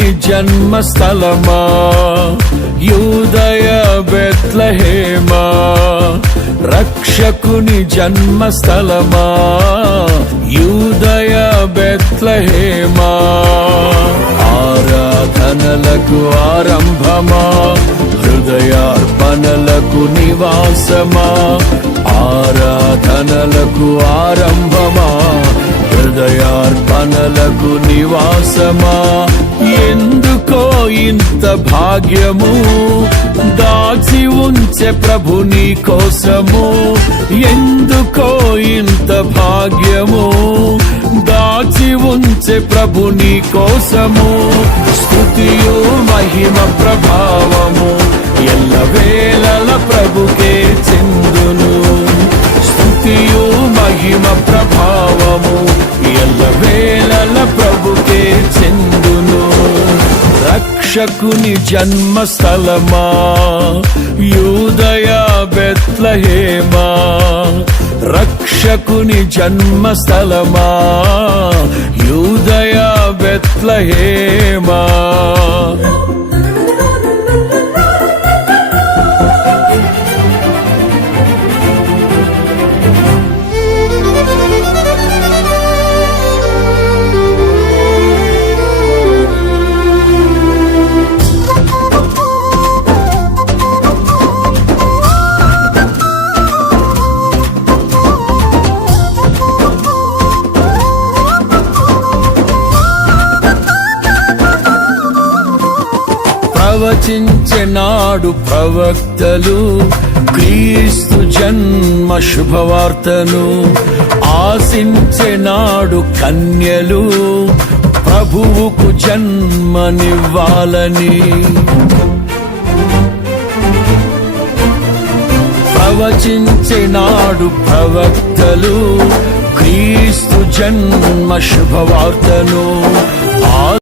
రక్షకుని జన్మస్థలమా యూదయ బెత్లెహేమా, రక్షకుని జన్మస్థలమా యూదయ బెత్లెహేమా. ఆరాధనలకు ఆరంభమా, హృదయార్పణలకు నివాసమా, ఆరాధనలకు ఆరంభమా, హృదయార్పణలకు నివాసమా. ఎందుకో ఇంత భాగ్యము దాచి ఉంచే ప్రభు నీ కోసము, ఎందుకో ఇంత భాగ్యము దాచి ఉంచే ప్రభు నీ కోసము. స్తుతియు మహిమ ప్రభావము ఎల్లవేళల ప్రభుకే చెందును, స్తుతియు మహిమ ప్రభావము ఎల్లవేళల ప్రభుకే చెందును. రక్షకుని జన్మస్థలమా యూదయ బెత్లెహేమా, రక్షకుని జన్మస్థలమా యూదయ బెత్లెహేమా. ప్రవచించెనాడు ప్రవక్తలు క్రీస్తు జన్మ శుభవార్తను, ఆశించెనాడు కన్యలు ప్రభువుకు జన్మనివ్వాలని. ప్రవచించెనాడు ప్రవక్తలు క్రీస్తు జన్మ శుభవార్తను,